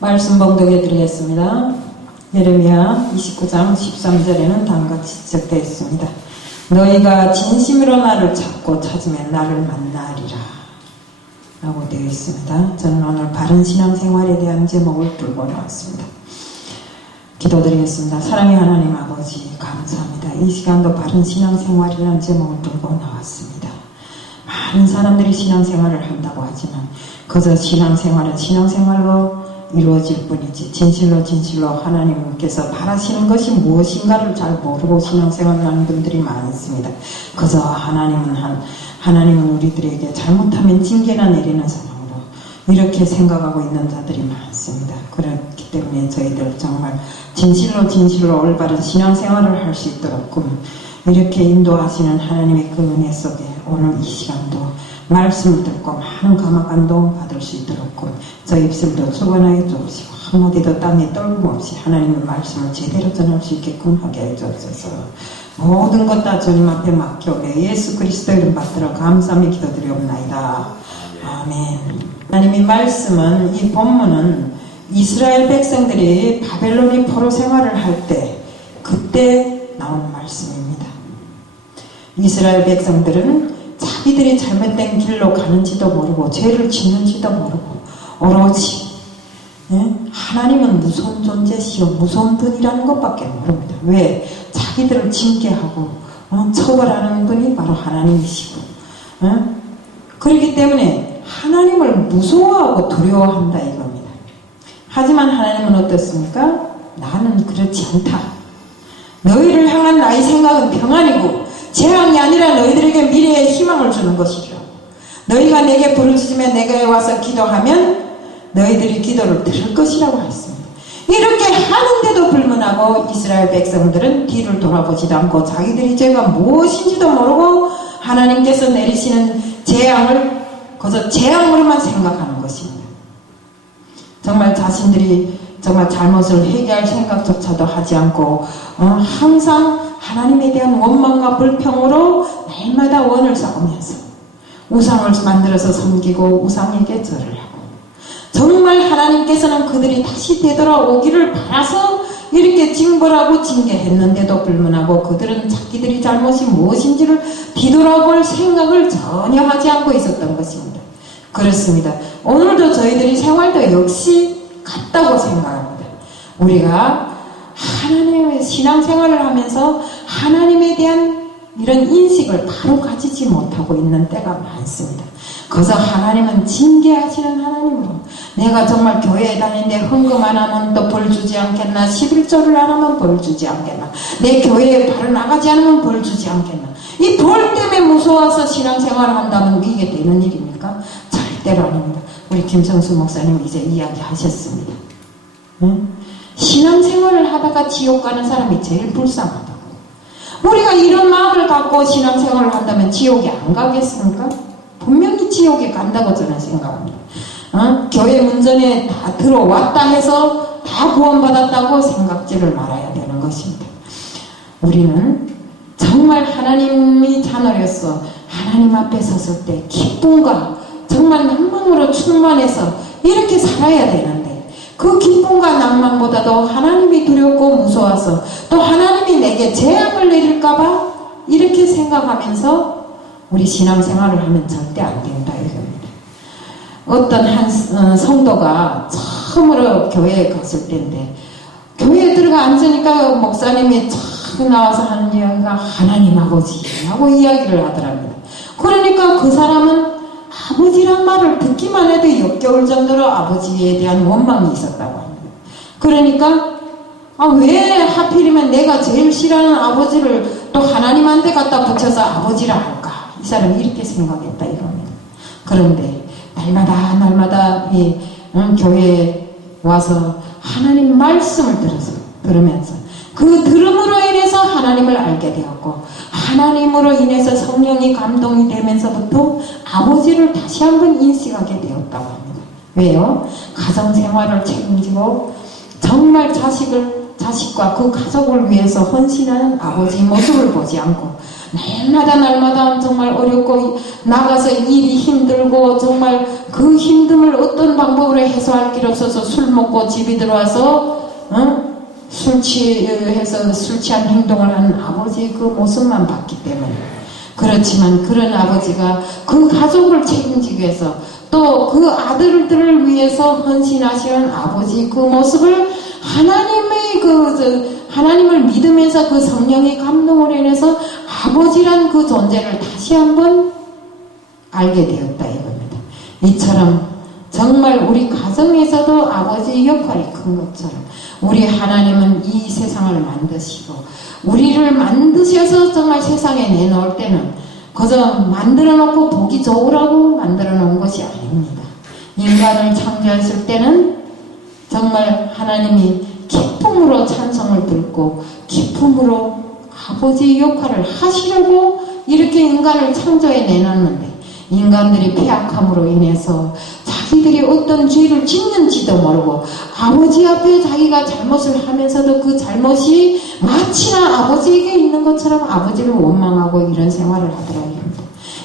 말씀 봉독해 드리겠습니다. 예레미야 29장 13절에는 다음같이 지적되어 있습니다. 너희가 진심으로 나를 찾고 찾으면 나를 만나리라 라고 되어 있습니다. 저는 오늘 바른 신앙생활에 대한 제목을 들고 나왔습니다. 기도드리겠습니다. 사랑의 하나님 아버지 감사합니다. 이 시간도 바른 신앙생활이라는 제목을 들고 나왔습니다. 많은 사람들이 신앙생활을 한다고 하지만 그저 신앙생활은 신앙생활로 이루어질 뿐이지 진실로 하나님께서 바라시는 것이 무엇인가를 잘 모르고 신앙생활을 하는 분들이 많습니다. 그저 하나님은 우리들에게 잘못하면 징계나 내리는 사람으로 이렇게 생각하고 있는 자들이 많습니다. 그렇기 때문에 저희들 정말 진실로 올바른 신앙생활을 할 수 있도록 이렇게 인도하시는 하나님의 그 은혜 속에 오늘 이 시간도 말씀을 듣고 많은 감화감동 받을 수 있도록 저희 입술도 주관하여 주옵시고 한마디도 땀이 떨김없이 하나님의 말씀을 제대로 전할 수 있게끔 하게 해 주옵소서. 모든 것 다 주님 앞에 맡겨오며 예수 그리스도 이름 받들어 감사하며 기도드리옵나이다. 아멘. 하나님의 말씀은 이 본문은 이스라엘 백성들이 바벨론의 포로 생활을 할 때 그때 나온 말씀입니다. 이스라엘 백성들은 자기들이 잘못된 길로 가는지도 모르고 죄를 짓는지도 모르고 오로지 하나님은 무서운 존재시요 무서운 분이라는 것밖에 모릅니다. 왜? 자기들을 징계하고 처벌하는 분이 바로 하나님이시고 그렇기 때문에 하나님을 무서워하고 두려워한다 이겁니다. 하지만 하나님은 어떻습니까? 나는 그렇지 않다. 너희를 향한 나의 생각은 평안이고 재앙이 아니라 너희들에게 미래의 희망을 주는 것이라. 너희가 내게 부르짖으며 내게 와서 기도하면 너희들이 기도를 들을 것이라고 했습니다. 이렇게 하는데도 불문하고 이스라엘 백성들은 뒤를 돌아보지도 않고 자기들이 죄가 무엇인지도 모르고 하나님께서 내리시는 재앙을 그저 재앙으로만 생각하는 것입니다. 정말 자신들이 정말 잘못을 회개할 생각조차도 하지 않고 항상 하나님에 대한 원망과 불평으로 날마다 원을 쌓으면서 우상을 만들어서 섬기고 우상에게 절을 하고 정말 하나님께서는 그들이 다시 되돌아오기를 바라서 이렇게 징벌하고 징계했는데도 불문하고 그들은 자기들이 잘못이 무엇인지를 뒤돌아볼 생각을 전혀 하지 않고 있었던 것입니다. 그렇습니다. 오늘도 저희들이 생활도 역시 같다고 생각합니다. 우리가 하나님의 신앙생활을 하면서 하나님에 대한 이런 인식을 바로 가지지 못하고 있는 때가 많습니다. 그래서 하나님은 징계하시는 하나님으로 내가 정말 교회에 다니는데 헌금 안 하면 또 벌 주지 않겠나, 11조를 안 하면 벌 주지 않겠나, 내 교회에 바로 나가지 않으면 벌 주지 않겠나, 이 벌 때문에 무서워서 신앙생활을 한다면 이게 되는 일입니까? 절대로 아닙니다. 우리 김성수 목사님 이제 이야기하셨습니다. 신앙생활을 하다가 지옥 가는 사람이 제일 불쌍하다고. 우리가 이런 마음을 갖고 신앙생활을 한다면 지옥에 안 가겠습니까? 분명히 지옥에 간다고 저는 생각합니다. 교회 문전에 다 들어왔다 해서 다 구원받았다고 생각지를 말아야 되는 것입니다. 우리는 정말 하나님의 자녀로서 하나님 앞에 섰을 때 기쁨과 정말 낭만으로 충만해서 이렇게 살아야 되는데 그 기쁨과 낭만보다도 하나님이 두렵고 무서워서 또 하나님이 내게 재앙을 내릴까봐 이렇게 생각하면서 우리 신앙생활을 하면 절대 안 된다 이겁니다. 어떤 한 성도가 처음으로 교회에 갔을 때인데 교회에 들어가 앉으니까 목사님이 쫙 나와서 하는 이야기가 하나님 아버지라고 이야기를 하더랍니다. 그러니까 그 사람은 아버지란 말을 듣기만 해도 역겨울 정도로 아버지에 대한 원망이 있었다고 합니다. 그러니까 왜 하필이면 내가 제일 싫어하는 아버지를 또 하나님한테 갖다 붙여서 아버지라 할까? 이 사람이 이렇게 생각했다 이겁니다. 그런데 날마다 교회에 와서 하나님 말씀을 들으면서 그 들음으로 인해서 하나님을 알게 되었고 하나님으로 인해서 성령이 감동이 되면서부터 아버지를 다시 한번 인식하게 되었다고 합니다. 왜요? 가정생활을 책임지고 정말 자식과 그 가족을 위해서 헌신하는 아버지 모습을 보지 않고 날마다 정말 어렵고 나가서 일이 힘들고 정말 그 힘듦을 어떤 방법으로 해소할 길 없어서 술 먹고 집에 들어와서 술 취한 행동을 하는 아버지의 그 모습만 봤기 때문에. 그렇지만 그런 아버지가 그 가족을 책임지기 위해서 또 그 아들들을 위해서 헌신하시는 아버지 그 모습을 하나님을 믿으면서 그 성령의 감동으로 인해서 아버지란 그 존재를 다시 한번 알게 되었다 이겁니다. 이처럼 정말 우리 가정에서도 아버지의 역할이 큰 것처럼 우리 하나님은 이 세상을 만드시고 우리를 만드셔서 정말 세상에 내놓을 때는 그저 만들어 놓고 보기 좋으라고 만들어 놓은 것이 아닙니다. 인간을 창조했을 때는 정말 하나님이 기쁨으로 찬송을 듣고 기쁨으로 아버지의 역할을 하시려고 이렇게 인간을 창조해 내놨는데 인간들이 패악함으로 인해서 자기들이 어떤 죄를 짓는지도 모르고 아버지 앞에 자기가 잘못을 하면서도 그 잘못이 마치나 아버지에게 있는 것처럼 아버지를 원망하고 이런 생활을 하더라고요.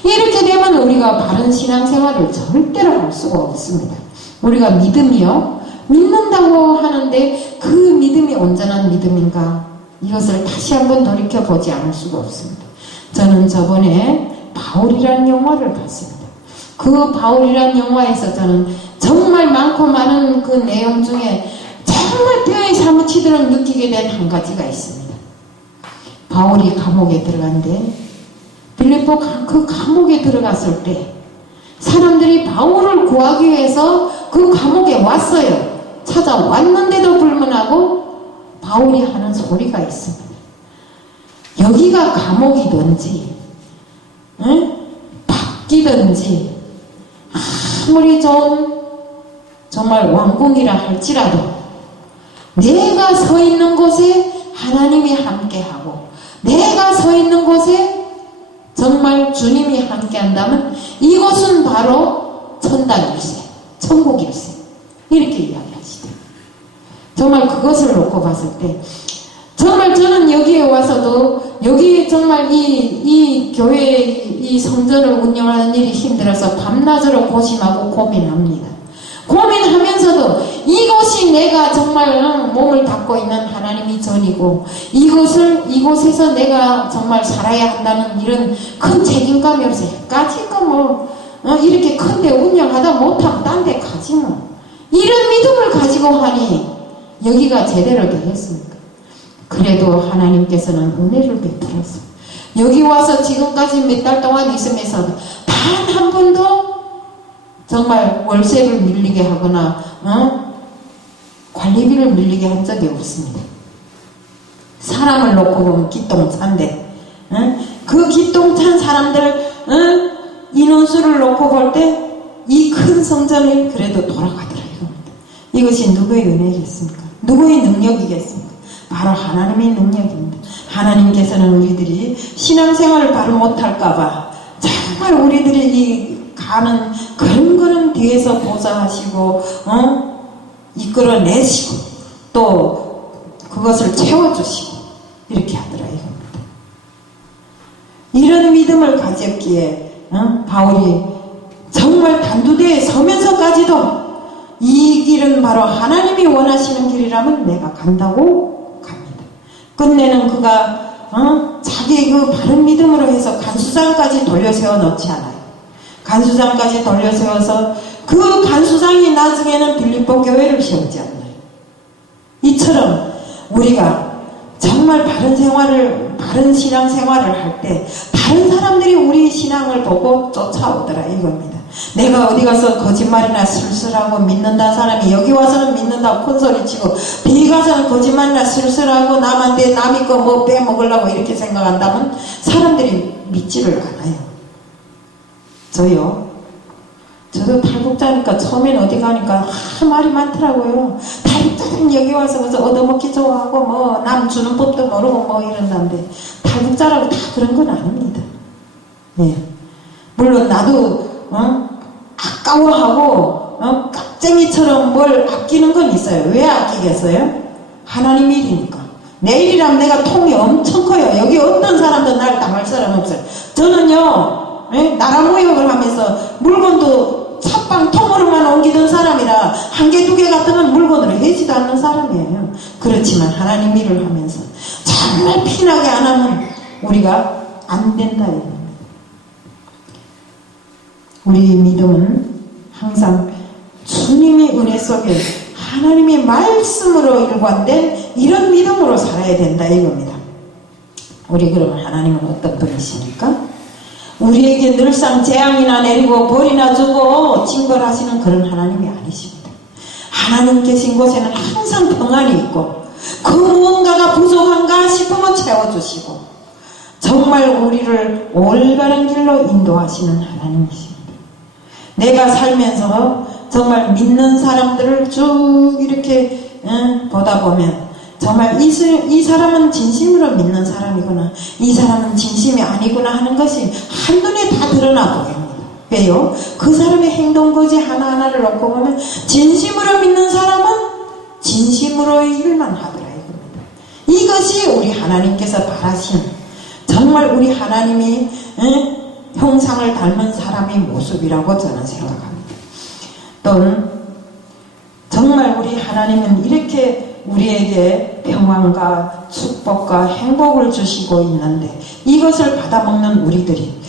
이렇게 되면 우리가 바른 신앙생활을 절대로 할 수가 없습니다. 우리가 믿음이요? 믿는다고 하는데 그 믿음이 온전한 믿음인가? 이것을 다시 한번 돌이켜보지 않을 수가 없습니다. 저는 저번에 바울이라는 영화를 봤습니다. 그 바울이라는 영화에서 저는 정말 많고 많은 그 내용 중에 정말 뼈에 사무치도록 느끼게 된 한 가지가 있습니다. 바울이 감옥에 들어간데 빌립보 그 감옥에 들어갔을 때 사람들이 바울을 구하기 위해서 그 감옥에 왔어요. 찾아왔는데도 불문하고 바울이 하는 소리가 있습니다. 여기가 감옥이든지 바뀌든지 아무리 좋은 정말 왕궁이라 할지라도 내가 서 있는 곳에 하나님이 함께하고 내가 서 있는 곳에 정말 주님이 함께한다면 이곳은 바로 천당일세, 천국일세 이렇게 이야기하시더라고요. 정말 그것을 놓고 봤을 때 정말 저는 여기에 와서도 여기 정말 이 교회 이 성전을 운영하는 일이 힘들어서 밤낮으로 고심하고 고민합니다. 고민하면서도 이곳이 내가 정말 몸을 닫고 있는 하나님이 전이고 이곳에서 내가 정말 살아야 한다는 이런 큰 책임감이 없어요. 까짓거 이렇게 큰데 운영하다 못하면 딴 데 가지 뭐. 이런 믿음을 가지고 하니 여기가 제대로 되겠습니까? 그래도 하나님께서는 은혜를 베풀어서 여기 와서 지금까지 몇 달 동안 있으면서 단 한 번도 정말 월세를 밀리게 하거나 관리비를 밀리게 한 적이 없습니다. 사람을 놓고 보면 기똥찬데 그 기똥찬 사람들 인원수를 놓고 볼 때 이 큰 성전이 그래도 돌아가더라고요. 이것이 누구의 은혜겠습니까? 누구의 능력이겠습니까? 바로 하나님의 능력입니다. 하나님께서는 우리들이 신앙생활을 바로 못할까봐 정말 우리들이 가는 그런 뒤에서 보좌하시고 이끌어내시고 또 그것을 채워주시고 이렇게 하더라 이겁니다. 이런 믿음을 가졌기에 바울이 정말 단두대에 서면서까지도 이 길은 바로 하나님이 원하시는 길이라면 내가 간다고 갑니다. 끝내는 그가 자기 그 바른 믿음으로 해서 간수장까지 돌려세워 놓지 않아요. 간수장까지 돌려세워서 그 간수장이 나중에는 빌립보 교회를 세우지 않나요? 이처럼 우리가 정말 바른 신앙생활을 할 때 다른 사람들이 우리 신앙을 보고 쫓아오더라 이겁니다. 내가 어디 가서 거짓말이나 슬슬하고 믿는다는 사람이 여기 와서는 믿는다고 큰소리치고 뒤에 가서는 거짓말이나 슬슬하고 남한테 남이 거 뭐 빼먹으려고 이렇게 생각한다면 사람들이 믿지를 않아요. 저도 탈북자니까 처음엔 어디 가니까 말이 많더라고요. 탈북자는 여기 와서 얻어먹기 좋아하고 남 주는 법도 모르고 이런다는데 탈북자라고 다 그런 건 아닙니다. 예. 물론 나도 아까워하고 깍쟁이처럼 뭘 아끼는 건 있어요. 왜 아끼겠어요? 하나님 일이니까. 내일이라면 내가 통이 엄청 커요. 여기 어떤 사람도 날 당할 사람 없어요. 저는요 나라무역을 하면서 물건도 찻방 통을 한 개, 두 개 같으면 물건으로 해지도 않는 사람이에요. 그렇지만 하나님 일을 하면서 정말 피나게 안 하면 우리가 안 된다 이겁니다. 우리의 믿음은 항상 주님의 은혜 속에 하나님의 말씀으로 일관된 이런 믿음으로 살아야 된다 이겁니다. 우리 그러면 하나님은 어떤 분이십니까? 우리에게 늘상 재앙이나 내리고 벌이나 주고 징벌하시는 그런 하나님이 아니십니다. 하나님 계신 곳에는 항상 평안이 있고 그 무언가가 부족한가 싶으면 채워주시고 정말 우리를 올바른 길로 인도하시는 하나님이십니다. 내가 살면서 정말 믿는 사람들을 쭉 이렇게 보다 보면 정말 이 사람은 진심으로 믿는 사람이구나, 이 사람은 진심이 아니구나 하는 것이 한눈에 다 드러나 보입니다. 왜요? 그 사람의 행동거지 하나하나를 놓고 보면 진심으로 믿는 사람은 진심으로의 일만 하더라 이겁니다. 이것이 우리 하나님께서 바라신 정말 우리 하나님이 형상을 닮은 사람의 모습이라고 저는 생각합니다. 또는 정말 우리 하나님은 이렇게 우리에게 평안과 축복과 행복을 주시고 있는데 이것을 받아먹는 우리들이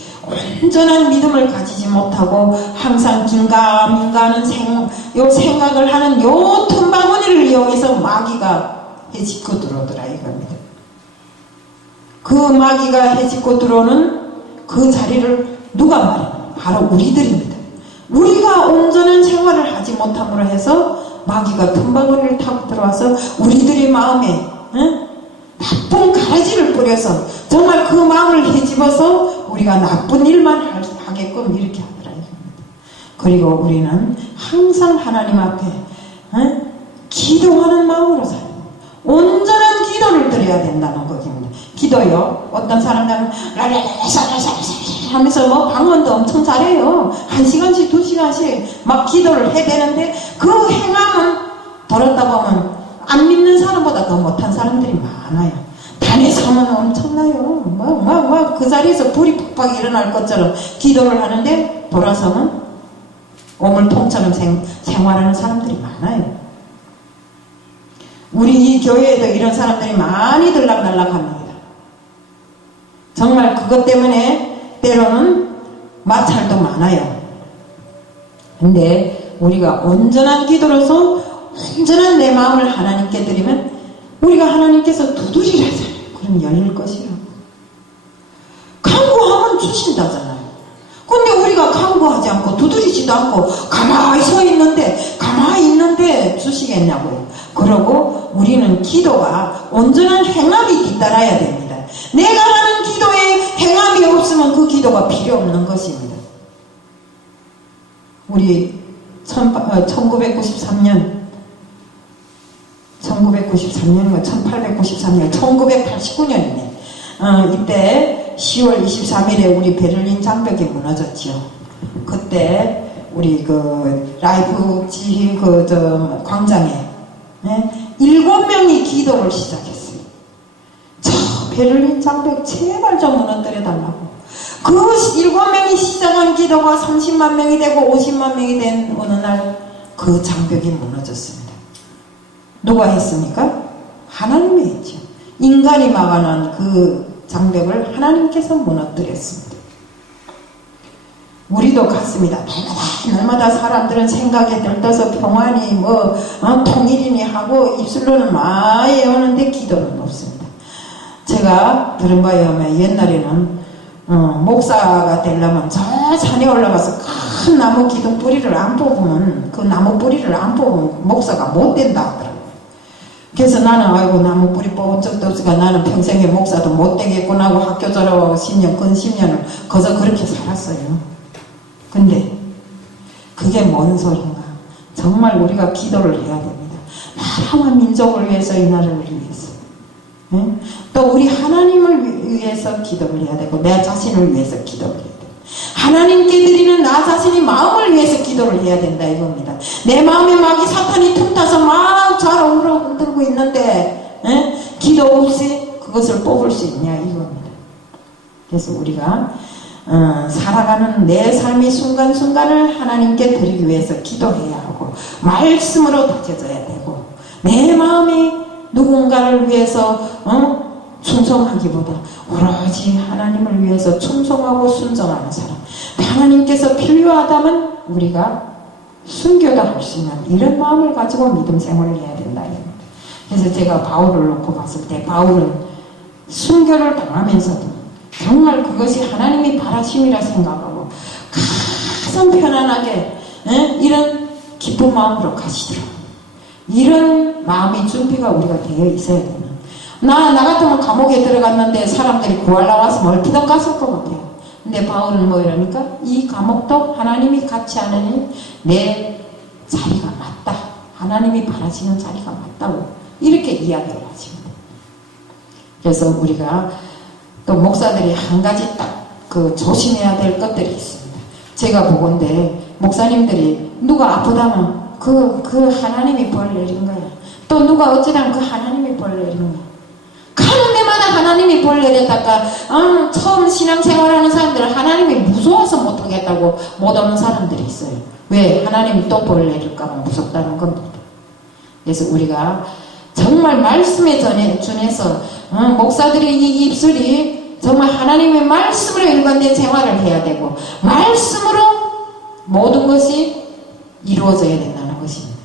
온전한 믿음을 가지지 못하고 항상 긴가민가하는 생각을 하는 요 틈바구니를 이용해서 마귀가 해집고 들어오더라 이겁니다. 그 마귀가 해집고 들어오는 그 자리를 누가 말해요? 바로 우리들입니다. 우리가 온전한 생활을 하지 못함으로 해서 마귀가 틈바구니를 타고 들어와서 우리들의 마음에 나쁜 가라지를 뿌려서 정말 그 마음을 헤집어서 우리가 나쁜 일만 하게끔 이렇게 하더라 이겁니다. 그리고 우리는 항상 하나님 앞에 기도하는 마음으로 살아요. 온전한 기도를 드려야 된다는 것입니다. 기도요. 어떤 사람들은 하면서 뭐 방언도 엄청 잘해요. 1시간씩 2시간씩 막 기도를 해야 되는데 그 행함은 돌았다 보면 안 믿는 사람보다 더 못한 사람들이 많아요. 단에 서면 엄청나요. 그 자리에서 불이 팍팍 일어날 것처럼 기도를 하는데 돌아서면 오물통처럼 생활하는 사람들이 많아요. 우리 이 교회에도 이런 사람들이 많이 들락날락합니다. 정말 그것 때문에 때로는 마찰도 많아요. 근데 우리가 온전한 기도로서 온전한 내 마음을 하나님께 드리면 우리가 하나님께서 두드리라잖아요. 그럼 열릴 것이라고. 간구하면 주신다잖아요. 근데 우리가 간구하지 않고 두드리지도 않고 가만히 서 있는데 주시겠냐고요. 그러고 우리는 기도가 온전한 행함이 뒤따라야 됩니다. 내가 하는 기도에 행함이 없으면 그 기도가 필요 없는 것입니다. 우리 1993년인가 1893년 1989년이네. 이때 10월 23일에 우리 베를린 장벽이 무너졌죠. 그때 우리 그 라이프 지히 광장에 7명이 기도를 시작했어요. 저 베를린 장벽 제발 좀 무너뜨려 달라고. 그 7명이 시작한 기도가 30만 명이 되고 50만 명이 된 어느 날 그 장벽이 무너졌습니다. 누가 했습니까? 하나님이 했죠. 인간이 막아놓은 그 장벽을 하나님께서 무너뜨렸습니다. 우리도 같습니다. 날마다 사람들은 생각에 들떠서 평안이 통일이니 하고 입술로는 많이 외우는데 기도는 없습니다. 제가 들은 바에 의하면 옛날에는 목사가 되려면 저 산에 올라가서 큰 나무 기둥 뿌리를 안 뽑으면 그 나무 뿌리를 안 뽑으면 목사가 못 된다 하더라고요. 그래서 나는 아이고 나무 뿌리 뽑은 적도 없으니까 나는 평생에 목사도 못 되겠구나 하고 학교 졸업하고 10년 근 10년을 거저 그렇게 살았어요. 근데 그게 뭔 소린가? 정말 우리가 기도를 해야 됩니다. 나라와 민족을 위해서, 이 나라를 위해서, 또 우리 하나님을 위해서 기도를 해야 되고 내 자신을 위해서 기도를 해야 돼요. 하나님께 드리는 나 자신이 마음을 위해서 기도를 해야 된다 이겁니다. 내 마음에 막이 사탄이 틈타서 막 자로 흔들고 있는데 기도 없이 그것을 뽑을 수 있냐 이겁니다. 그래서 우리가 살아가는 내 삶의 순간순간을 하나님께 드리기 위해서 기도해야 하고 말씀으로 다져져야 되고 내 마음이 누군가를 위해서 충성하기보다 오로지 하나님을 위해서 충성하고 순종하는 사람, 하나님께서 필요하다면 우리가 순교도 할 수 있는 이런 마음을 가지고 믿음 생활을 해야 된다. 그래서 제가 바울을 놓고 봤을 때 바울은 순교를 당하면서도 정말 그것이 하나님이 바라심이라 생각하고 가장 편안하게 이런 기쁜 마음으로 가시더라고요. 이런 마음의 준비가 우리가 되어 있어야 되는. 나 같으면 감옥에 들어갔는데 사람들이 구하러 와서 멀티덕 갔을 것 같아요. 근데 바울은 뭐 이러니까 이 감옥도 하나님이 같이 하느니 내 자리가 맞다. 하나님이 바라시는 자리가 맞다고 이렇게 이야기를 하죠. 그래서 우리가 또 목사들이 한 가지 딱 조심해야 될 것들이 있습니다. 제가 보건대 목사님들이 누가 아프다면 그 하나님이 벌 내린 거야. 또 누가 어찌다면 그 하나님이 벌 내린 거야. 가는 데마다 하나님이 벌 내렸다가 처음 신앙생활하는 사람들은 하나님이 무서워서 못하겠다고 못 오는 사람들이 있어요. 왜? 하나님이 또 벌 내릴까 봐 무섭다는 겁니다. 그래서 우리가 정말 말씀에 준해서 목사들이 이 입술이 정말 하나님의 말씀으로 일관된 생활을 해야 되고 말씀으로 모든 것이 이루어져야 된다는 것입니다.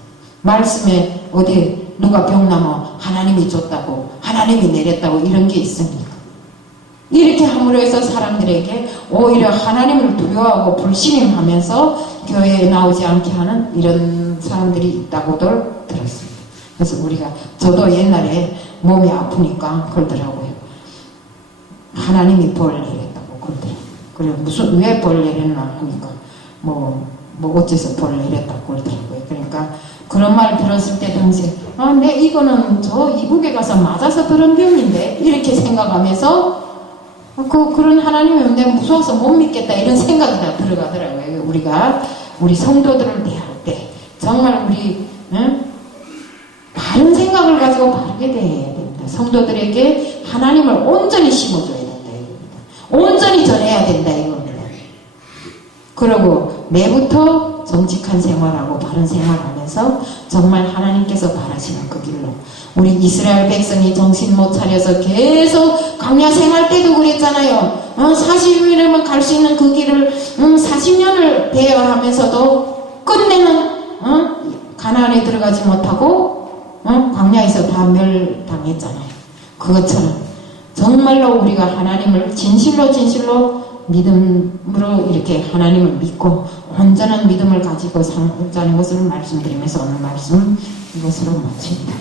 말씀에 어디 누가 병나면 하나님이 줬다고 하나님이 내렸다고 이런 게 있습니까? 이렇게 함으로 해서 사람들에게 오히려 하나님을 두려워하고 불신임하면서 교회에 나오지 않게 하는 이런 사람들이 있다고도 들었습니다. 그래서 저도 옛날에 몸이 아프니까 그러더라고요. 하나님이 벌 내렸다고 그러더라고요. 그래 왜 벌 내렸나 하니까 뭐 어째서 벌 내렸다고 그러더라고요. 그러니까 그런 말 들었을 때 당시에 이거는 저 이북에 가서 맞아서 그런 병인데 이렇게 생각하면서 그런 하나님이 내가 무서워서 못 믿겠다 이런 생각이 다 들어가더라고요. 우리 성도들을 대할 때 정말 우리 바른 생각을 가지고 바르게 대해야 됩니다. 성도들에게 하나님을 온전히 심어줘야 된다 이겁니다. 온전히 전해야 된다 이겁니다. 그리고 내부터 정직한 생활하고 바른 생활하면서 정말 하나님께서 바라시는 그 길로 우리 이스라엘 백성이 정신 못 차려서 계속 광야 생활 때도 그랬잖아요. 40일이면 갈 수 있는 그 길을 40년을 대여하면서도 끝내는 가나안에 들어가지 못하고 광야에서 다 멸당했잖아요. 그것처럼 정말로 우리가 하나님을 진실로 믿음으로 이렇게 하나님을 믿고 온전한 믿음을 가지고 살자는 것을 말씀드리면서 오늘 말씀 이것으로 마칩니다.